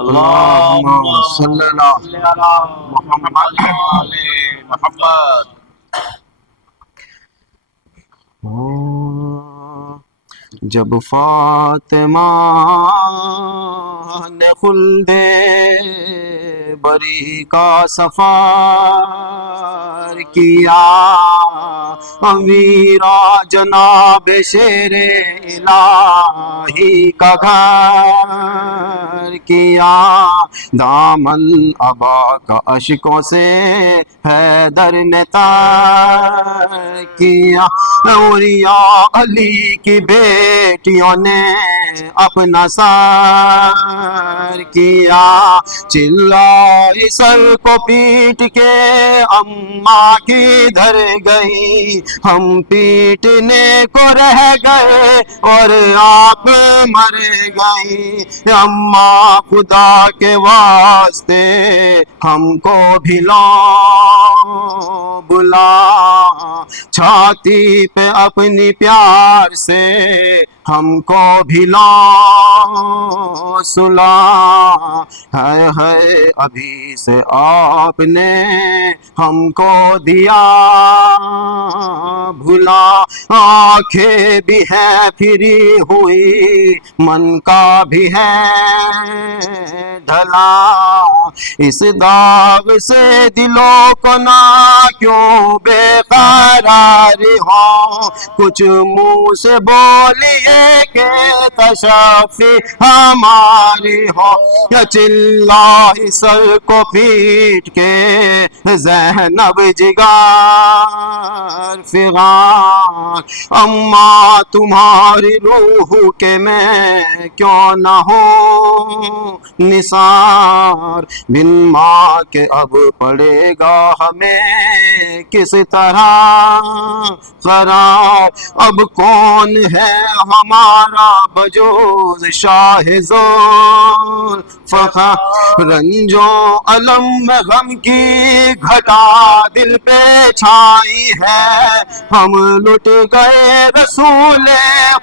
اللهم اللهم صل صل على على محمد. محمد وآل محمد. جب فاطمہ نے خلد بری کا سفر کیا، امیرا جناب شیر الہی کا گھر کیا، دامن ابا کا اشکوں سے حیدر نے تر کیا، اولیاء علی کی بیٹیوں نے اپنا سر کیا، چلائی سر کو پیٹ کے اماں کدھر گئی، ہم پیٹنے کو رہ گئے اور آپ مر گئی، اماں خدا کے واسطے ہم کو بھی بلا، چھاتی پہ اپنی پیار سے ہم کو بھی سلا، ہے ابھی سے آپ نے ہم کو دیا بھلا، آنکھیں بھی ہیں پھری ہوئی من کا بھی ہے ڈھلا، اس داغ سے دلوں کو نہ کیوں بے قرار ہو، کچھ منہ سے بولیے کہ تشفی ہماری ہو، یا چلائی سر کو پیٹ کے زینب جگر فغان، اماں تمہاری روح کے میں کیوں نہ ہوں نثار، بن ماں کے اب پڑے گا ہمیں کس طرح قرار، اب کون ہے ہمارا بجوز شاہ ذوالفقار، رنجو علم میں غم کی گھٹا دل پہ چھائی ہے، ہم لٹ گئے رسول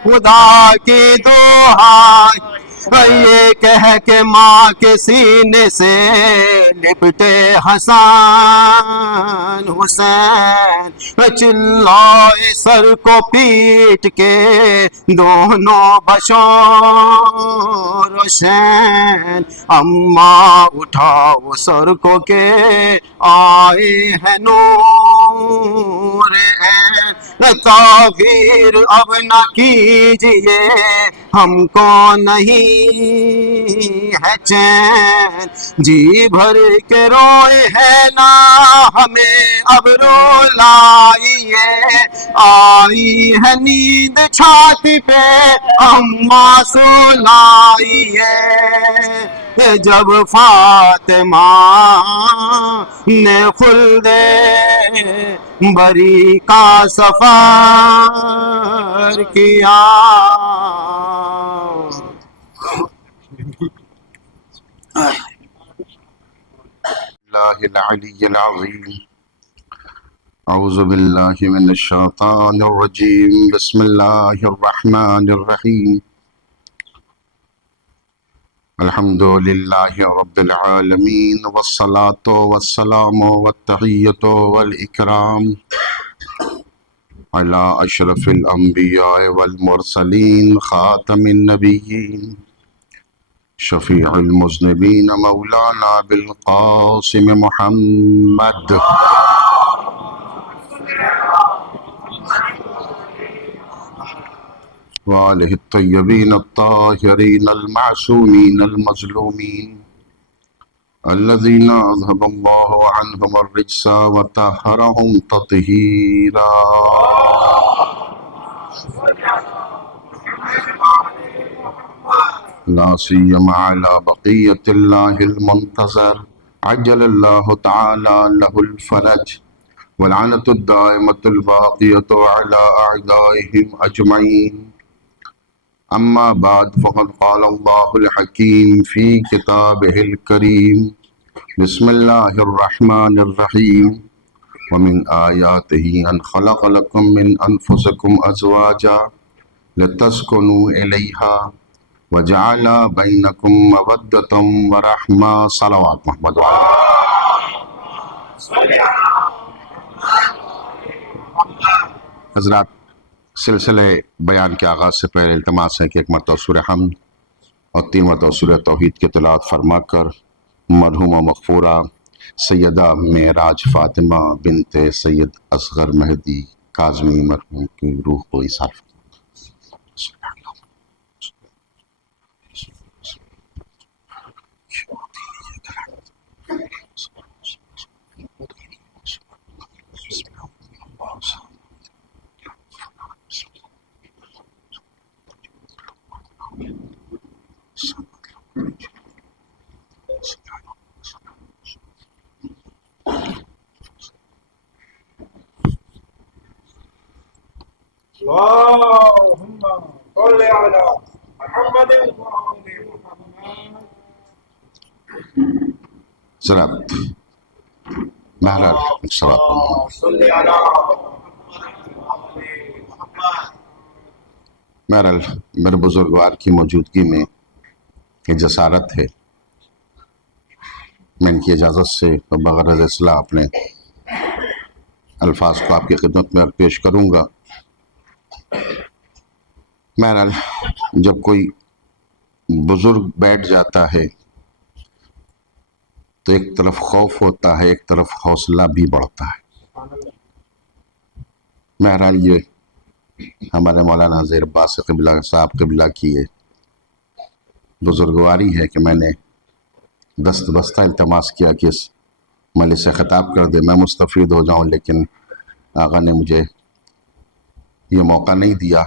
خدا کی دہائی، یہ کہہ کے ماں کے سینے سے لپٹے حسن حسین، چلائے سر کو پیٹ کے دونوں بشور و شین، اماں اٹھاؤ سر کو کہ آئے ہیں نور عین، تاخیر اب نہ کیجئے ہم کو نہیں ہے چین، جی بھر کے روئے ہے نا ہمیں اب رولائیے، آئی ہے نیند چھاتی پہ اماں سولائیے، جب فاطمہ نے خلد بری کا سفر کیا، اللہ العلی العظیم، اعوذ باللہ من الشیطان الرجیم، بسم اللہ الرحمن الرحیم، الحمد للہ رب العالمین، والصلاة والسلام والتحیۃ والاکرام علی اشرف الانبیاء والمرسلین، خاتم النبیین، شفیع المذنبین، مولانا بالقاسم محمد وآلہ الطیبین الطاہرین المعصومین المظلومین، الذین اذھب اللہ عنہم الرجس وطہرہم تطہیرا، لا سیما علی بقیۃ اللہ المنتظر، عجل اللہ تعالی لہ الفرج، واللعنۃ الدائمۃ الباقیۃ علی اعدائہم اجمعین، اما بعد فقد قال اللہ الحکیم فی کتابہ الکریم، بسم اللہ الرحمن الرحیم، ومن آیاتہ ان خلق لکم من انفسکم ازواجا لتسکنوا الیہا وجعل بینکم مودۃ ورحمہ. صلوات محمد وعلی. حضرات، سلسلے بیان کے آغاز سے پہلے التماس ہے کہ ایک مرتبہ سورہ حمد اور 3 مرتبہ سورہ توحید کی تلاوت فرما کر مرحوم و مغفورہ سیدہ معراج فاطمہ بنت سید اصغر مہدی کاظمی مرحوم کی روح کو ایثار فرمائیں. اللهم صل على محمد وآل محمد. ذرا بہرحال اللهم صل على محمد وآل محمد. بہرحال میرے بزرگوار کی موجودگی میں یہ جسارت ہے، میں ان کی اجازت سے بغرض اصلاح اپنے الفاظ کو آپ کی خدمت میں پیش کروں گا. بہرحال جب کوئی بزرگ بیٹھ جاتا ہے تو ایک طرف خوف ہوتا ہے، ایک طرف حوصلہ بھی بڑھتا ہے. بہرحال یہ ہمارے مولانا زیر عباس قبلہ صاحب قبلہ کی یہ بزرگواری ہے کہ میں نے دست بستہ التماس کیا کہ اس مجلس سے خطاب کر دے، میں مستفید ہو جاؤں، لیکن آقا نے مجھے یہ موقع نہیں دیا،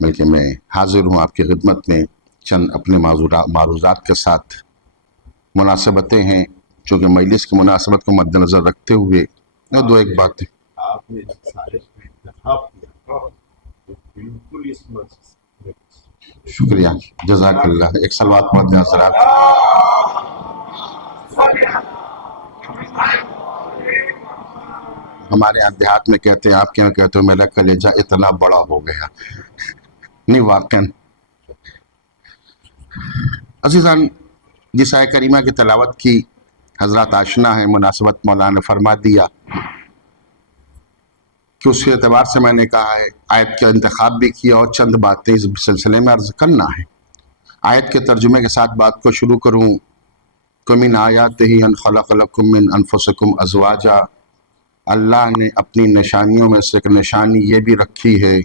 بلکہ میں حاضر ہوں آپ کی خدمت میں چند اپنے معروضات کے ساتھ. مناسبتیں ہیں چونکہ مجلس کی مناسبت کو مد نظر رکھتے ہوئے دو ایک باتیں. آپ نے سارے انتخاب کیا بالکل اس مسجد. شکریہ، جزاک اللہ. ایک صلوات پڑھ دیں حضرات. ہمارے یہاں دیہات میں کہتے ہیں، آپ کے یہاں کہتے ہو میرا کلیجہ اتنا بڑا ہو گیا. نہیں واقعاً عزیزان، جس آیت کریمہ کی تلاوت کی حضرات آشنا ہے، مناسبت مولانا نے فرما دیا کہ اس کے اعتبار سے میں نے کہا ہے آیت کا انتخاب بھی کیا اور چند باتیں اس سلسلے میں عرض کرنا ہے. آیت کے ترجمے کے ساتھ بات کو شروع کروں. وَمِنْ آیَاتِهِ أَنْ خَلَقَ لَكُم مِّنْ أَنفُسِكُمْ أَزْوَاجًا. اللہ نے اپنی نشانیوں میں سے ایک نشانی یہ بھی رکھی ہے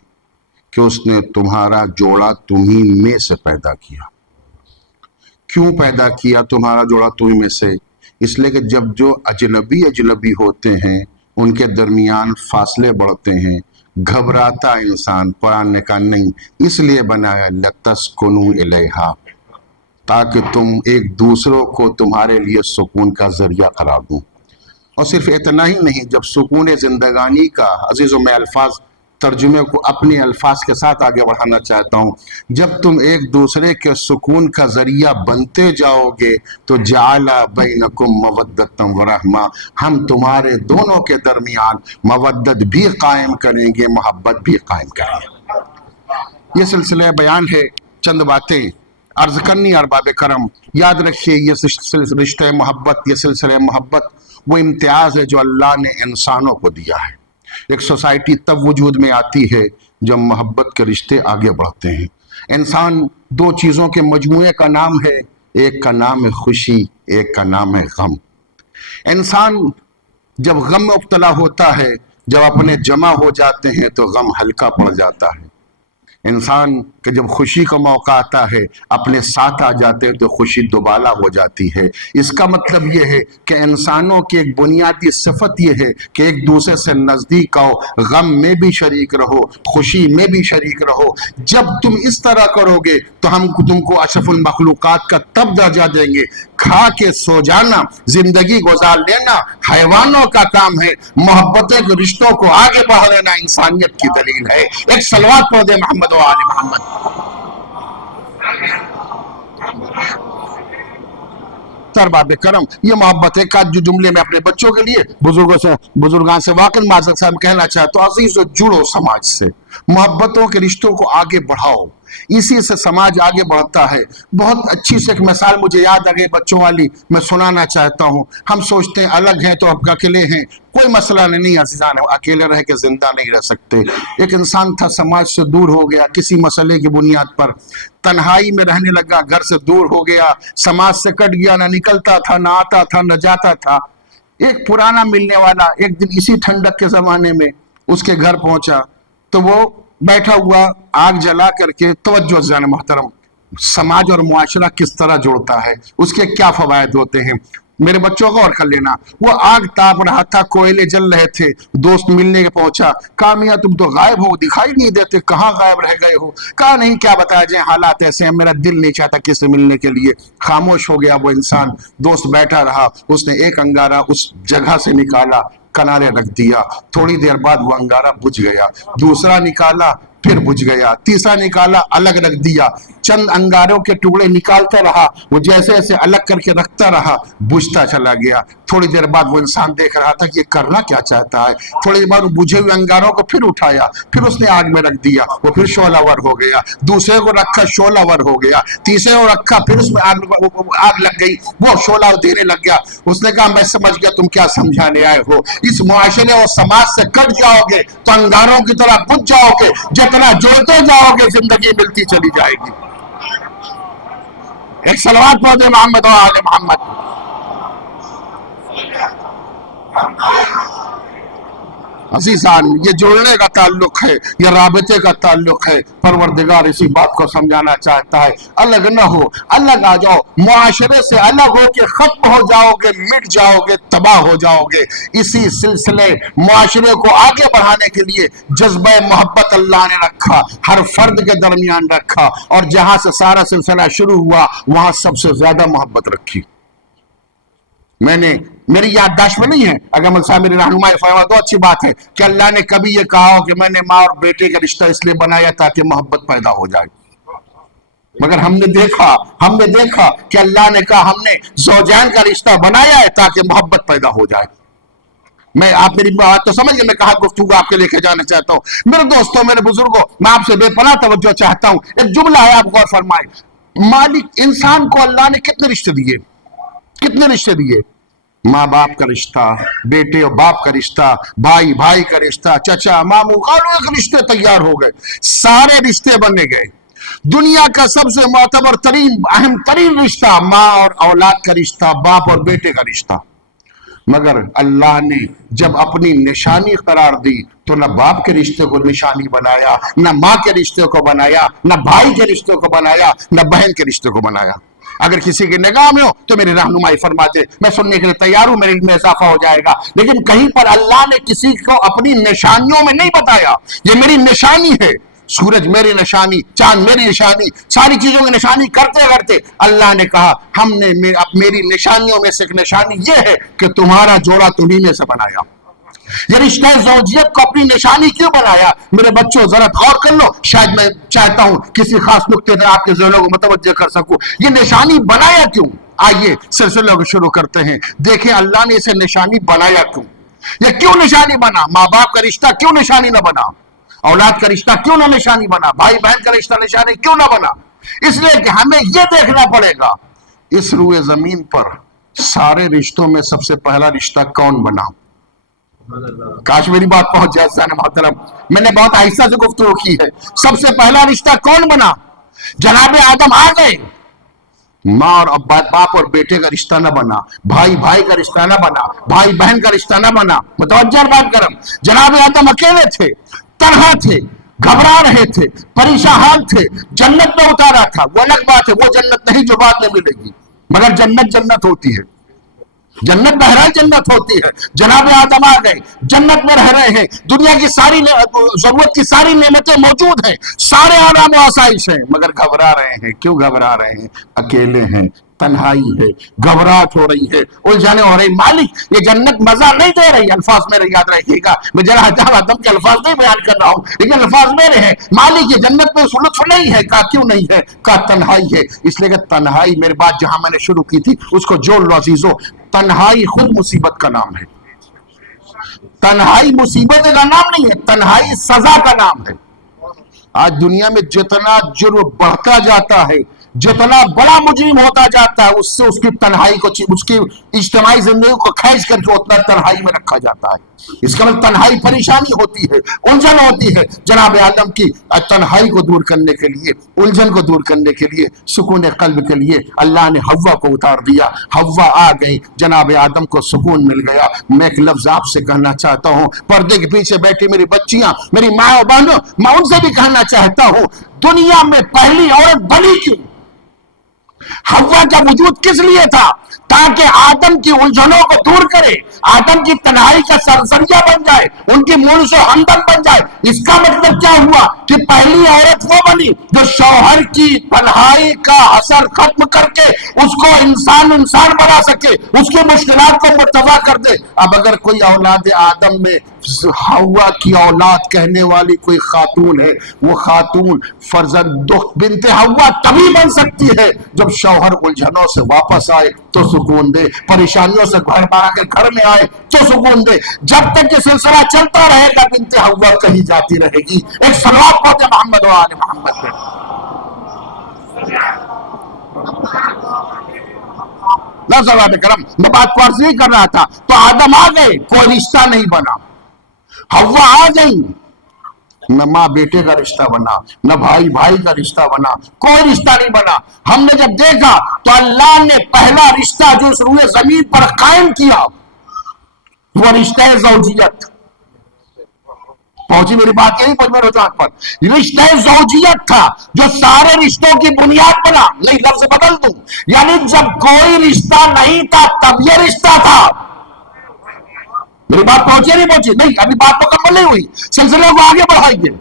کہ اس نے تمہارا جوڑا تمہیں میں سے پیدا کیا. کیوں پیدا کیا تمہارا جوڑا تمہیں میں سے؟ اس لیے کہ جب جو اجنبی ہوتے ہیں ان کے درمیان فاصلے بڑھتے ہیں، گھبراتا انسان. قرآن نے کہا نہیں، اس لیے بنایا لَتَسْكُنُوا إِلَيْهَا، تاکہ تم ایک دوسروں کو تمہارے لیے سکون کا ذریعہ قرار دوں. اور صرف اتنا ہی نہیں، جب سکون زندگانی کا، عزیزوں میں الفاظ ترجمے کو اپنے الفاظ کے ساتھ آگے بڑھانا چاہتا ہوں، جب تم ایک دوسرے کے سکون کا ذریعہ بنتے جاؤ گے تو جعل بینکم مودۃ ورحمہ، ہم تمہارے دونوں کے درمیان مودت بھی قائم کریں گے، محبت بھی قائم کریں گے. یہ سلسلہ بیان ہے، چند باتیں عرض کرنی. ارباب کرم یاد رکھیے، یہ رشتہ محبت، یہ سلسلہ محبت وہ امتیاز ہے جو اللہ نے انسانوں کو دیا ہے. ایک سوسائٹی تب وجود میں آتی ہے جب محبت کے رشتے آگے بڑھتے ہیں. انسان دو چیزوں کے مجموعے کا نام ہے، ایک کا نام ہے خوشی، ایک کا نام ہے غم. انسان جب غم میں مبتلا ہوتا ہے، جب اپنے جمع ہو جاتے ہیں تو غم ہلکا پڑ جاتا ہے. انسان کہ جب خوشی کا موقع آتا ہے، اپنے ساتھ آ جاتے ہیں تو خوشی دوبالا ہو جاتی ہے. اس کا مطلب یہ ہے کہ انسانوں کی ایک بنیادی صفت یہ ہے کہ ایک دوسرے سے نزدیک آؤ، غم میں بھی شریک رہو، خوشی میں بھی شریک رہو. جب تم اس طرح کرو گے تو ہم تم کو اشرف المخلوقات کا تب درجہ دیں گے. کھا کے سو جانا، زندگی گزار لینا حیوانوں کا کام ہے، محبتیں کے رشتوں کو آگے بڑھ لینا انسانیت کی دلیل ہے. ایک صلوات پڑھ دے محمد و آل محمد. ارباب کرم، یہ محبت ہے کا جو جملے میں اپنے بچوں کے لیے بزرگان سے واقعی معذرت صاحب کہنا چاہتا ہوں، عزیز و جڑو سماج سے، محبتوں کے رشتوں کو آگے بڑھاؤ. اسی سے سماج آگے بڑھتا ہے۔ بہت اچھی سے ایک مثال مجھے یاد آ گئی بچوں والی، میں سنانا چاہتا ہوں۔ ہم سوچتے ہیں الگ ہیں تو اب اکیلے ہیں، کوئی مسئلہ نہیں عزیزان، اکیلے رہ کے زندہ نہیں رہ سکتے۔ ایک انسان تھا سماج سے دور ہو گیا کسی مسئلے کی بنیاد پر، تنہائی میں رہنے لگا، گھر سے دور ہو گیا، سماج سے کٹ گیا، نہ نکلتا تھا، نہ آتا تھا، نہ جاتا تھا۔ ایک پرانا ملنے والا ایک دن اسی ٹھنڈک کے زمانے میں اس کے گھر پہنچا تو وہ بیٹھا ہوا آگ جلا کر کے، توجہ عزیزان محترم، سماج اور معاشرہ کس طرح جوڑتا ہے، اس کے کیا فوائد ہوتے ہیں، میرے بچوں کو اور کر لینا۔ وہ آگ تاپ رہا تھا، کوئلے جل رہے تھے، دوست ملنے کے پہنچا، کہا میاں تم تو غائب ہو، دکھائی نہیں دیتے، کہاں غائب رہ گئے ہو؟ کہا نہیں کیا بتایا جائے، حالات ایسے ہیں، میرا دل نہیں چاہتا کسی سے ملنے کے لیے۔ خاموش ہو گیا وہ انسان، دوست بیٹھا رہا، اس نے ایک انگارہ اس جگہ سے نکالا، کنارے رکھ دیا، تھوڑی دیر بعد وہ انگارہ بجھ گیا، دوسرا نکالا پھر بجھ گیا، تیسرا نکالا الگ رکھ دیا، چند انگاروں کے ٹکڑے نکالتا رہا، وہ جیسے ایسے الگ کر کے رکھتا رہا، بجھتا چلا گیا۔ تھوڑی دیر بعد وہ انسان دیکھ رہا تھا کہ یہ کرنا کیا چاہتا ہے، تھوڑی دیر بعد وہ بجھے ہوئے انگاروں کو پھر اٹھایا، پھر اس نے آگ میں رکھ دیا، وہ پھر شعلہ ور ہو گیا، دوسرے کو رکھا شعلہ ور ہو گیا، تیسرے کو رکھا پھر اس میں آگ لگ گئی، وہ شعلہ دینے لگ گیا۔ اس نے کہا میں سمجھ گیا تم کیا سمجھانے آئے ہو، اس معاشرے اور سماج سے کٹ جاؤ گے تو انگاروں کی طرح بجھ جاؤ گے، جتنا جڑتے جاؤ گے زندگی ملتی چلی جائے گی۔ ایک صلوات پڑھ دے محمد و آل محمد۔ عزیزان یہ جوڑنے کا تعلق ہے، یہ رابطے کا تعلق ہے۔ پروردگار اسی بات کو سمجھانا چاہتا ہے، الگ نہ ہو، الگ آ جاؤ، معاشرے سے الگ ہو کے ختم ہو جاؤ گے، مٹ جاؤ گے، تباہ ہو جاؤ گے۔ اسی سلسلے معاشرے کو آگے بڑھانے کے لیے جذبہ محبت اللہ نے رکھا، ہر فرد کے درمیان رکھا، اور جہاں سے سارا سلسلہ شروع ہوا وہاں سب سے زیادہ محبت رکھی۔ میری یادداشت میں نہیں ہے، اگر مل صاحب میری رہنمائی فرما تو اچھی بات ہے کہ اللہ نے کبھی یہ کہا ہو کہ میں نے ماں اور بیٹے کا رشتہ اس لیے بنایا تاکہ محبت پیدا ہو جائے، مگر ہم نے دیکھا کہ اللہ نے کہا ہم نے زوجین کا رشتہ بنایا ہے تاکہ محبت پیدا ہو جائے۔ میں آپ میری بات تو سمجھ گئے، میں کہاں گفتگو آپ کے لے کے جانا چاہتا ہوں۔ میرے دوستوں، میرے بزرگوں، میں آپ سے بے پناہ توجہ چاہتا ہوں۔ ایک جملہ ہے، آپ غور فرمائیں، مالک انسان کو اللہ نے کتنے رشتے دیے؟ ماں باپ کا رشتہ، بیٹے اور باپ کا رشتہ، بھائی بھائی کا رشتہ، چچا ماموں، ایک رشتے تیار ہو گئے، سارے رشتے بنے گئے۔ دنیا کا سب سے معتبر ترین اہم ترین رشتہ ماں اور اولاد کا رشتہ، باپ اور بیٹے کا رشتہ، مگر اللہ نے جب اپنی نشانی قرار دی تو نہ باپ کے رشتے کو نشانی بنایا، نہ ماں کے رشتے کو بنایا، نہ بھائی کے رشتے کو بنایا، نہ بہن کے رشتے کو بنایا۔ اگر کسی کی نگاہ میں ہو تو میری رہنمائی فرماتے، میں سننے کے لیے تیار ہوں، میرے علم میں اضافہ ہو جائے گا، لیکن کہیں پر اللہ نے کسی کو اپنی نشانیوں میں نہیں بتایا یہ میری نشانی ہے۔ سورج میری نشانی، چاند میری نشانی، ساری چیزوں کی نشانی کرتے کرتے اللہ نے کہا ہم نے میری نشانیوں میں سے ایک نشانی یہ ہے کہ تمہارا جوڑا تمہیں میں سے بنایا۔ یہ رشتہ زوجیت کو اپنی نشانی کیوں بنایا؟ میرے بچوں ذرا غور کر لو، شاید میں چاہتا ہوں کسی خاص نقطے پر آپ کے ذہنوں کو متوجہ کر سکوں۔ یہ نشانی بنایا کیوں؟ آئیے سلسلے کو شروع کرتے ہیں، دیکھیں اللہ نے اسے نشانی بنایا کیوں، یہ کیوں نشانی بنا؟ ماں باپ کا رشتہ کیوں نشانی نہ بنا؟ اولاد کا رشتہ کیوں نہ نشانی بنا؟ بھائی بہن کا رشتہ نشانی کیوں نہ بنا؟ اس لیے کہ ہمیں یہ دیکھنا پڑے گا اس روئے زمین پر سارے رشتوں میں سب سے پہلا رشتہ کون بنا۔ کاش میری بات پہنچ جائے عزیزان محترم، میں نے بہت آہستہ سے گفتگو کی ہے۔ سب سے پہلا رشتہ کون بنا؟ جناب آدم آ گئے، ماں اور باپ اور بیٹے کا رشتہ نہ بنا، بھائی بھائی کا رشتہ نہ بنا، بھائی بہن کا رشتہ نہ بنا۔ متوجہ بات کرم، جناب آدم اکیلے تھے، تنہا تھے، گھبرا رہے تھے، پریشان حال تھے، جنت میں اتارا تھا، وہ الگ بات ہے، وہ جنت نہیں جو بعد میں ملے گی، مگر جنت جنت ہوتی ہے، جنت بہرحال جنت ہوتی ہے۔ جناب آدم آ گئے، جنت میں رہ رہے ہیں، دنیا کی ساری ضرورت کی ساری نعمتیں موجود ہیں، سارے آرام و آسائش ہیں، مگر گھبرا رہے ہیں۔ کیوں گھبرا رہے ہیں؟ اکیلے ہیں، تنہائی ہے، گھبراہٹ ہو رہی ہے، الجھنیں ہو رہی۔ مالک یہ جنت مزہ نہیں دے رہی، الفاظ میرے یاد رکھیے گا، میں جناب آدم کے الفاظ نہیں بیان کر رہا ہوں، لیکن الفاظ میرے ہیں۔ مالک یہ جنت میں لطف نہیں ہے، کہا کیوں نہیں ہے؟ کہا تنہائی ہے، اس لیے کہ تنہائی، میری بات جہاں میں نے شروع کی تھی اس کو جوڑ لو عزیزو، تنہائی خود مصیبت کا نام ہے۔ تنہائی مصیبت کا نام نہیں ہے، تنہائی سزا کا نام ہے۔ آج دنیا میں جتنا جرم بڑھتا جاتا ہے، جتنا بڑا مجرم ہوتا جاتا ہے، اس سے اس کی تنہائی کو، اس کی اجتماعی زندگی کو کھینچ کر کے اتنا تنہائی میں رکھا جاتا ہے۔ اس کا مطلب تنہائی پریشانی ہوتی ہے، الجھن ہوتی ہے۔ جناب عالم کی تنہائی کو دور کرنے کے لیے، الجھن کو دور کرنے کے لیے، سکون قلب کے لیے اللہ نے حوا کو اتار دیا۔ حوا آ گئی، جناب آدم کو سکون مل گیا۔ میں ایک لفظ آپ سے کہنا چاہتا ہوں، پردے کے پیچھے بیٹھی میری بچیاں، میری ماں و بہنوں، میں ان سے بھی کہنا چاہتا ہوں، دنیا میں پہلی عورت بنی کیوں؟ حوا کا وجود کس لیے تھا؟ تاکہ آدم کی الجھنوں کو دور کرے، آدم کی تنہائی کا سرسریہ بن جائے، ان کی منس و ہمدم بن جائے۔ اس کا مطلب کیا ہوا کہ پہلی عورت وہ بنی جو شوہر کی تنہائی کا اثر ختم کر کے اس کو انسان بنا سکے، اس کی مشکلات کو مرتفع کر دے۔ اب اگر کوئی اولاد آدم میں حوا کی اولاد کہنے والی کوئی خاتون ہے، وہ خاتون فرزند بنت حوا تبھی بن سکتی ہے جب شوہر الجھنوں سے واپس آئے تو سکون دے، پریشانیوں سے گھر بارا کے گھر میں آئے تو سکون دے۔ جب تک یہ سلسلہ چلتا رہے گا بنت حوا کہیں جاتی رہے گی۔ ایک صلوات پڑھتے محمد و آل محمد پہ۔ صاحب کرم، میں بات کو عرض نہیں کر رہا تھا، تو آدم آ گئے، کوئی رشتہ نہیں بنا۔ حوا آ گئی، نہ ماں بیٹے کا رشتہ بنا، نہ بھائی بھائی کا رشتہ بنا، کوئی رشتہ نہیں بنا۔ ہم نے جب دیکھا تو اللہ نے پہلا رشتہ جو اس روئے زمین پر قائم کیا وہ رشتہ زوجیت۔ پہنچی میری بات یہی پر رجحان پر، رشتہ زوجیت تھا جو سارے رشتوں کی بنیاد بنا۔ نہیں لفظ بدل دوں، یعنی جب کوئی رشتہ نہیں تھا تب یہ رشتہ تھا۔ میری بات پہنچی نہیں پہنچی؟ نہیں، ابھی بات مکمل نہیں ہوئی، سلسلے کو آگے بڑھائیے۔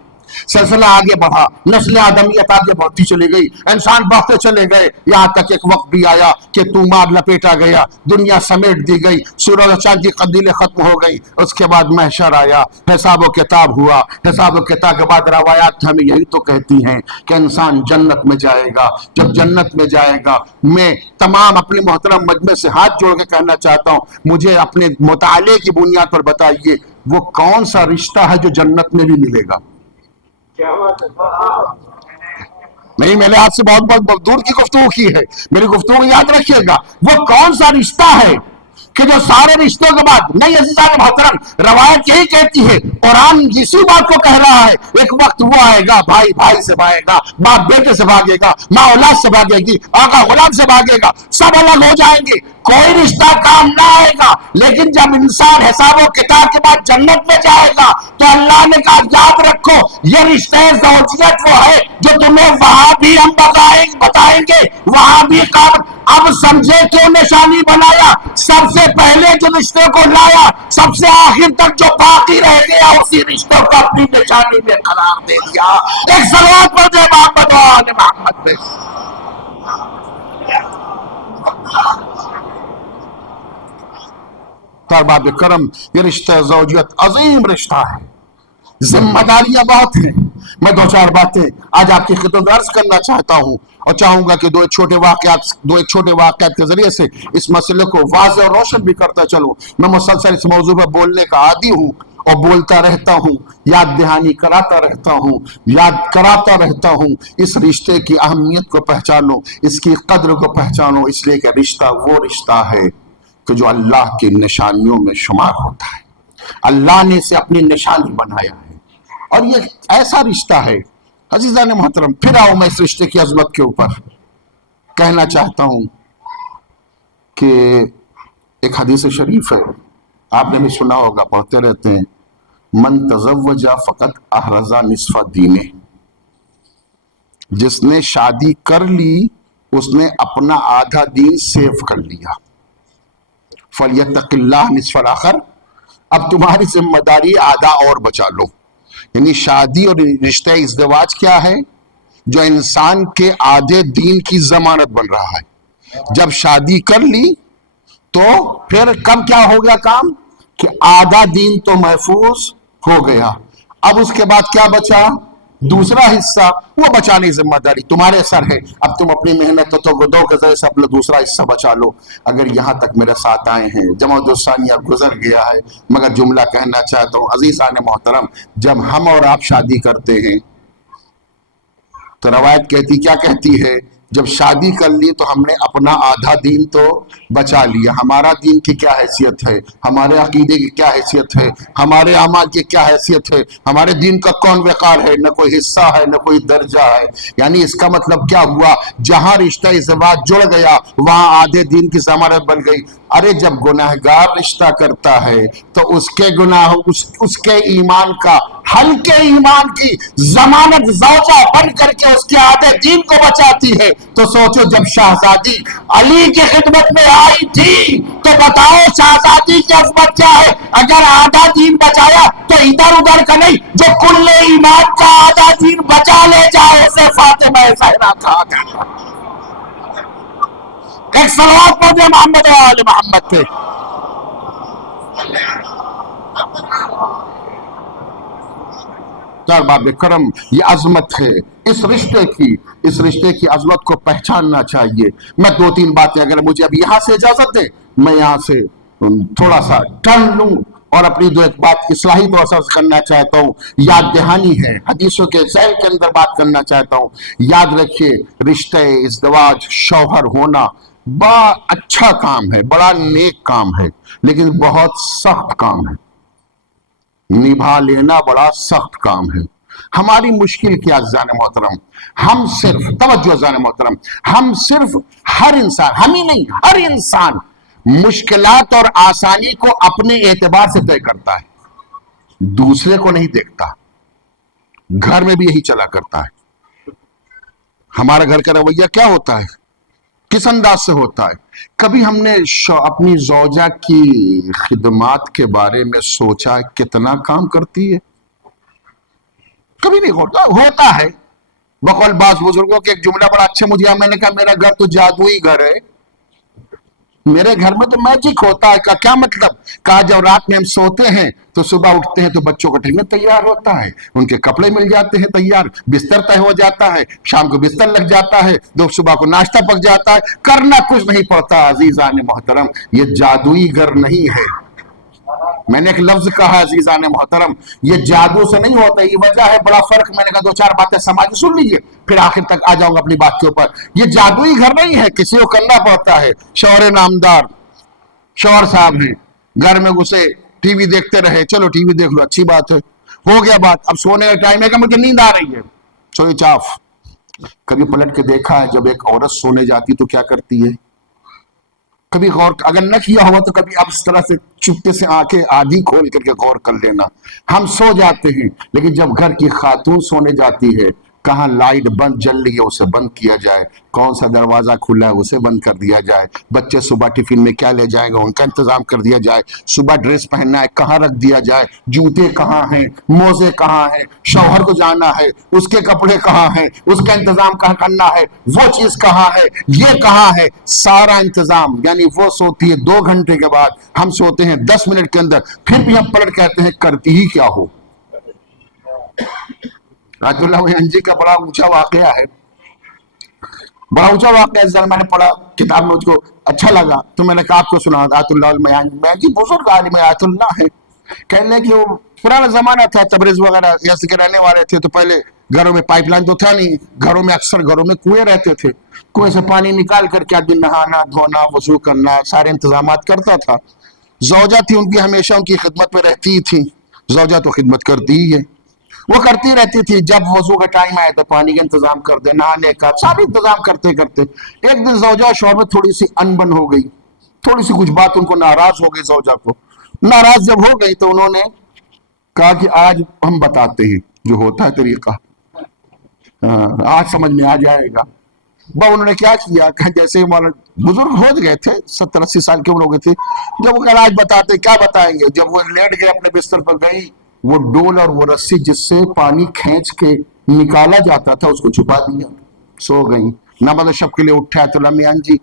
سلسلہ آگے بڑھا، نسل آدمیت آگے بڑھتی چلی گئی، انسان بڑھتے چلے گئے، یہاں تک ایک وقت بھی آیا کہ مار لپیٹا گیا، دنیا سمیٹ دی گئی، سورج و چاند کی قندیلیں ختم ہو گئی۔ اس کے بعد محشر آیا، حساب و کتاب ہوا۔ حساب و کتاب کے بعد روایات ہمیں یہی تو کہتی ہیں کہ انسان جنت میں جائے گا۔ جب جنت میں جائے گا، میں تمام اپنے محترم مجمع سے ہاتھ جوڑ کے کہنا چاہتا ہوں، مجھے اپنے مطالعے کی بنیاد پر بتائیے وہ کون سا رشتہ ہے جو جنت میں بھی ملے گا؟ نہیں، میں نے آپ سے بہت دور کی گفتگو کی ہے، میری گفتگو یاد رکھیے گا۔ وہ کون سا رشتہ ہے کہ جو سارے رشتوں کے بعد، نہیں عزیزان محترم، روایت یہی کہتی ہے، قرآن اسی بات کو کہہ رہا ہے، ایک وقت وہ آئے گا، بھائی بھائی سے بھاگے گا، باپ بیٹے سے بھاگے گا، ماں اولاد سے بھاگے گی، آقا غلام سے بھاگے گا، سب الگ ہو جائیں گے، کوئی رشتہ کام نہ آئے گا۔ لیکن جب انسان حساب و کتاب کے بعد جنت میں جائے گا تو اللہ نے کہا یاد رکھو یہ رشتہ زوجیت وہ ہے جو تمہیں وہاں بھی ہم بتائیں گے، وہاں بھی کام۔ اب سمجھے کیوں نشانی بنایا؟ سب سے پہلے جو رشتے کو لایا، سب سے آخر تک جو باقی رہ گیا اسی رشتوں کو اپنی نشانی میں قرار دے دیا۔ ایک صلوات پڑھ دے محمد و آل محمد پہ۔ طلباء کرم، یہ رشتہ زوجیت عظیم رشتہ ہے، ذمہ داریاں بہت ہیں۔ میں دو چار باتیں آج آپ کی خدمت میں عرض کرنا چاہتا ہوں اور چاہوں گا کہ دو ایک چھوٹے واقعات کے ذریعے سے اس مسئلے کو واضح اور روشن بھی کرتا چلوں۔ میں مسلسل اس موضوع پر بولنے کا عادی ہوں اور بولتا رہتا ہوں، یاد دہانی کراتا رہتا ہوں، یاد کراتا رہتا ہوں۔ اس رشتے کی اہمیت کو پہچانو، اس کی قدر کو پہچانو، اس لیے کہ رشتہ وہ رشتہ ہے کہ جو اللہ کی نشانیوں میں شمار ہوتا ہے۔ اللہ نے اسے اپنی نشانی بنایا ہے اور یہ ایسا رشتہ ہے۔ عزیزان محترم، پھر آؤ میں اس رشتے کی عظمت کے اوپر کہنا چاہتا ہوں کہ ایک حدیث شریف ہے، آپ نے بھی سنا ہوگا، پڑھتے رہتے ہیں، من تزوج فقط احرزا نصف دینے، جس نے شادی کر لی اس نے اپنا آدھا دین سیو کر لیا۔ فَلْيَتَّقِ اللَّهَ نِصْفَ الْآخَرِ، اب تمہاری ذمہ داری آدھا اور بچا لو۔ یعنی شادی اور رشتہ ازدواج کیا ہے؟ جو انسان کے آدھے دین کی ضمانت بن رہا ہے۔ جب شادی کر لی تو پھر کب کیا ہو گیا کام کہ آدھا دین تو محفوظ ہو گیا۔ اب اس کے بعد کیا بچا؟ دوسرا حصہ، وہ بچانے ذمہ داری تمہارے سر ہے۔ اب تم اپنی محنت تو گدو کے ذریعے سے اپنا دوسرا حصہ بچا لو۔ اگر یہاں تک میرے ساتھ آئے ہیں، جمع دوستانیہ گزر گیا ہے، مگر جملہ کہنا چاہتا ہوں، عزیزان محترم، جب ہم اور آپ شادی کرتے ہیں تو روایت کہتی کیا کہتی ہے، جب شادی کر لی تو ہم نے اپنا آدھا دین تو بچا لیا. ہمارا دین کی کیا حیثیت ہے، ہمارے عقیدے کی کیا حیثیت ہے، ہمارے اعمال کی کیا حیثیت ہے، ہمارے دین کا کون وقار ہے، نہ کوئی حصہ ہے نہ کوئی درجہ ہے. یعنی اس کا مطلب کیا ہوا، جہاں رشتہ ازدواج جڑ گیا وہاں آدھے دین کی ضمانت بن گئی. ارے جب گناہگار رشتہ کرتا ہے تو اس کے گناہ اس کے ایمان کا، ہلکے ایمان کی ضمانت زوجہ بن کر کے اس کے آدھے دین کو بچاتی ہے. تو سوچو جب شہزادی علی کی خدمت میں آئی تھی تو بتاؤ شہزادی کی عظمت کیا ہے. اگر آدھا دین بچایا تو ادھر ادھر کا نہیں، جو کل ایمان کا آدھا دین بچا لے جائے اسے فاطمہ زہرا کہا گیا. ایک صلوات پڑھ دے محمد و آل محمد پہ. باب کرم، یہ عظمت ہے اس رشتے کی عظمت کو پہچاننا چاہیے. میں دو تین باتیں، اگر مجھے اب یہاں سے اجازت دے میں یہاں سے تھوڑا سا ٹرن لوں اور اپنی دو ایک بات اصلاحی طور سے کرنا چاہتا ہوں. یاد دہانی ہے، حدیثوں کے ذیل کے اندر بات کرنا چاہتا ہوں. یاد رکھیے رشتے ازدواج شوہر ہونا بڑا اچھا کام ہے، بڑا نیک کام ہے، لیکن بہت سخت کام ہے. نبھا لینا بڑا سخت کام ہے. ہماری مشکل کیا عزیزان محترم، ہم صرف توجہ عزیزان محترم، ہم صرف ہر انسان، ہم ہی نہیں ہر انسان مشکلات اور آسانی کو اپنے اعتبار سے طے کرتا ہے، دوسرے کو نہیں دیکھتا. گھر میں بھی یہی چلا کرتا ہے. ہمارا گھر کا رویہ کیا ہوتا ہے، کس انداز سے ہوتا ہے. کبھی ہم نے اپنی زوجہ کی خدمات کے بارے میں سوچا کتنا کام کرتی ہے؟ کبھی نہیں ہوتا ہے. بقول بعض بزرگوں کے ایک جملہ بڑا اچھا مجھے، میں نے کہا میرا گھر تو جادوئی گھر ہے، میرے گھر میں تو میجک ہوتا ہے. کیا مطلب؟ کہا جب رات میں ہم سوتے ہیں تو صبح اٹھتے ہیں تو بچوں کا ٹفن تیار ہوتا ہے، ان کے کپڑے مل جاتے ہیں تیار، بستر طے ہو جاتا ہے، شام کو بستر لگ جاتا ہے، صبح کو ناشتہ پک جاتا ہے، کرنا کچھ نہیں پڑتا. عزیزان محترم یہ جادوئی گھر نہیں ہے. میں نے ایک لفظ کہا عزیزان محترم، یہ جادو سے نہیں ہوتا. یہ وجہ ہے بڑا فرق. میں نے کہا دو چار باتیں سماجی سن لیجئے پھر آخر تک آ جاؤں گا اپنی بات کے اوپر. یہ جادوئی گھر نہیں ہے، کسی کو کرنا پڑتا ہے. شوہر نامدار شوہر صاحب ہیں، گھر میں گھسے ٹی وی دیکھتے رہے، چلو ٹی وی دیکھ لو اچھی بات ہے، ہو گیا بات. اب سونے کا ٹائم ہے کہ مجھے نیند آ رہی ہے، سوئچ آف. کبھی پلٹ کے دیکھا ہے جب ایک عورت سونے جاتی تو کیا کرتی ہے؟ کبھی غور اگر نہ کیا ہوا تو کبھی اب اس طرح سے چپکے سے آنکھیں آدھی کھول کر کے غور کر لینا. ہم سو جاتے ہیں لیکن جب گھر کی خاتون سونے جاتی ہے، کہاں لائٹ بند جل رہی ہے اسے بند کیا جائے، کون سا دروازہ کھلا ہے اسے بند کر دیا جائے، بچے صبح ٹفن میں کیا لے جائیں گے ان کا انتظام کر دیا جائے، صبح ڈریس پہننا ہے کہاں رکھ دیا جائے، جوتے کہاں ہیں، موزے کہاں ہیں، شوہر کو جانا ہے اس کے کپڑے کہاں ہیں، اس کا انتظام کہاں کرنا ہے، وہ چیز کہاں ہے، یہ کہاں ہے، سارا انتظام. یعنی وہ سوتی ہے 2 گھنٹے کے بعد، ہم سوتے ہیں 10 منٹ کے اندر، پھر بھی ہم پلٹ کہتے ہیں کرتی ہی کیا ہو. آیت اللہ ویان جی کا بڑا اونچا واقعہ ہے، بڑا اونچا واقعہ ہے. میں نے پڑھا کتاب میں، مجھ کو اچھا لگا تو میں نے کہا آپ کو سنا. آیت اللہ ویان جی بزرگ عالم آیت اللہ ہے. کہنے کہ وہ پرانا زمانہ تھا، تبریز وغیرہ یس کے رہنے والے تھے، تو پہلے گھروں میں پائپ لائن تو تھا نہیں، گھروں میں اکثر گھروں میں کنویں رہتے تھے. کنویں سے پانی نکال کر کے آدمی نہانا دھونا وضو کرنا سارے انتظامات کرتا تھا. زوجہ تھی ان کی ہمیشہ ان کی خدمت میں رہتی ہی تھی. زوجہ تو خدمت کرتی ہی ہے، وہ کرتی رہتی تھی. جب وضو کا ٹائم آئے تو پانی کا انتظام کر دے، نہانے کا سارے انتظام کرتے کرتے ایک دن زوجہ شوہر میں تھوڑی سی انبن ہو گئی، تھوڑی سی کچھ بات ان کو ناراض ہو گئی. زوجہ کو ناراض جب ہو گئی تو انہوں نے کہا کہ آج ہم بتاتے ہیں جو ہوتا ہے طریقہ، آج سمجھ میں آ جائے گا. انہوں نے کیا کیا کہ جیسے ہی بزرگ ہو گئے تھے 70-80 سال کے عمر ہو گئے تھے، جب وہ کہا آج بتاتے کیا بتائیں گے. جب وہ لیٹ گئے اپنے بستر پر گئی، وہ ڈول اور وہ رسی جس سے پانی کھینچ کے نکالا جاتا تھا اس کو چھپا دیا. سو گئی. نماز شب کے لیے اٹھے آیت اللہ میاں جی،